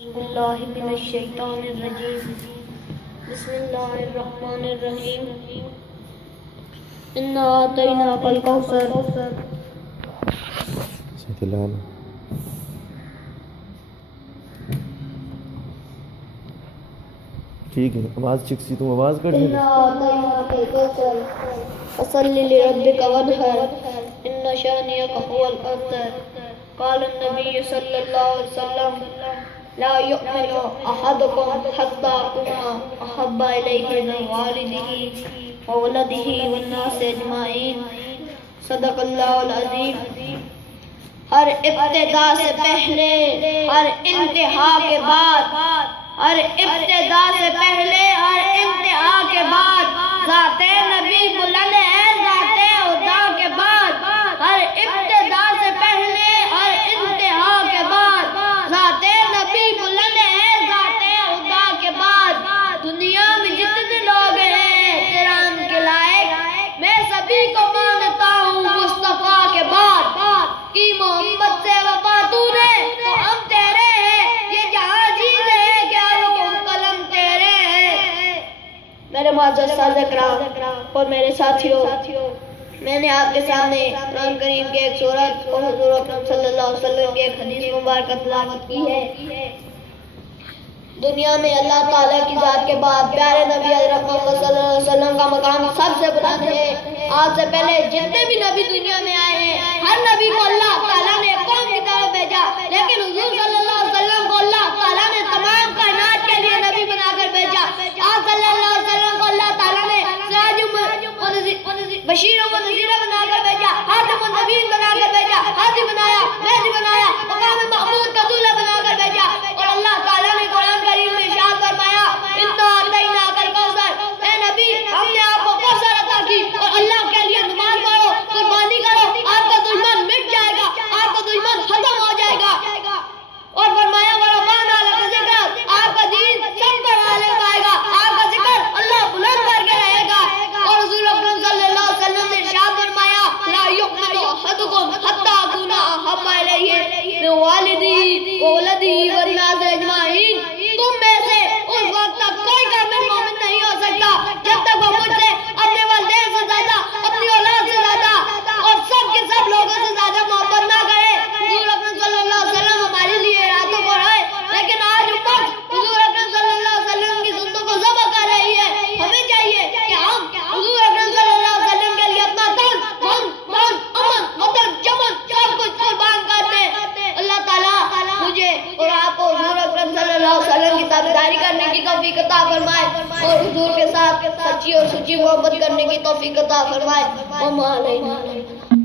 اللہ من الشیطان الرجیم بسم اللہ الرحمن الرحیم انا اعطیناک الکوثر ٹھیک ہے آواز چکسی تم آواز کر دیں انا اعطیناک الکوثر فصلی لربک وانحر ان شانئک هو الابتر قال النبی صلی اللہ علیہ وسلم لا يؤمن احدكم حتى اكون احب اليه من والده وولده والناس اجمعین صدق اللہ العظیم۔ ہر ابتدا سے پہلے ہر انتہا کے بعد، ہر ابتدا سے پہلے ہر انتہا کے بعد ذات نبی بلند ہے، ذات خدا کے بعد ہر ابتدا سے پہلے ہر انتہا کے بعد ذات نبی بلند ہے، ذات خدا کے بعد دنیا میں جتنے لوگ ہیں تیرا ان کے لائق میں سبھی کو مانتا ہوں مصطفیٰ کے بعد کی محمد سے وفا تو نے تو ہم تیرے ہیں، یہ جہاں چیز ہے کہ قلم تیرے ہیں۔ میرے معزز سادہ کرام اور میرے ساتھیوں، میں نے آپ کے سامنے قرآن کریم کے ایک سورت اور حضور اکرم صلی اللہ علیہ وسلم کی ایک حدیث مبارکہ تلاوت کی ہے۔ دنیا میں اللہ تعالیٰ کی ذات کے بعد پیارے نبی حضرت محمد صلی اللہ علیہ وسلم کا مقام سب سے بلند ہے۔ آج سے پہلے جتنے بھی نبی دنیا میں آئے ہیں، ہر نبی کو اللہ تعالیٰ نے قوم کی طرف بھیجا، لیکن حضور صلی اللہ علیہ وسلم کو اللہ تعالیٰ نے تمام کائنات کے لیے نبی بنا کر بھیجا۔ آپ صلی اللہ علیہ وسلم کو اللہ تعالیٰ نے بشیر و نذیر بنا کر بھیجا، خاتم النبیین بنا کر بھیجا، ہادی بنایا، مہدی بنایا، مقام محمود کا دولہ بنا کر بھیجا۔ اور اللہ تعالیٰ نے قرآن کریم میں ارشاد فرمایا انا اعطیناک الکوثر، اے نبی ہم نے آپ کو کوثر عطا کی اور اللہ کے لیے نماز پڑھو، قربانی کرو، آپ کا دشمن مٹ جائے گا، آپ کا دشمن ختم ہو جائے گا۔ اور فرمایا ورفعنا لک ذکرک، آپ کا دین سب پر غالب آئے گا، آپ کا ذکر اللہ بلند کر کے رہے گا۔ اور حضور اکرم صلی اللہ علیہ وسلم نے ارشاد فرمایا لا یؤمن احدکم حتی اکون احب الیہ من والدہ وولدہ والناس اجمعین، تم میں سے اس وقت تک کوئی کامل مومن نہیں ہو سکتا جب تک وہ مجھ سے اپنے والدین سے زیادہ، اپنی اولاد سے زیادہ اور سب کے سب لوگوں سے زیادہ محبت نہ کرے۔ حضور اکرم صلی اللہ علیہ وسلم ہمارے لیے راتوں کو رہے، لیکن آج امت حضور اکرم صلی اللہ علیہ وسلم کی سنتوں کو ذبح کر رہی ہے۔ ہمیں چاہیے کہ ہم حضور اکرم صلی اللہ علیہ وسلم کے لیے اپنا تن، من، امن، وطن، چمن سب کچھ قربان کر دیں۔ اللہ تعالیٰ مجھے اور آپ کو حضور اکرم صلی اللہ علیہ وسلم کی تابعداری کرنے کی توفیق عطا فرمائے اور حضور کے ساتھ سچی اور سچی محبت کرنے کی توفیق عطا فرمائے۔ وما علینا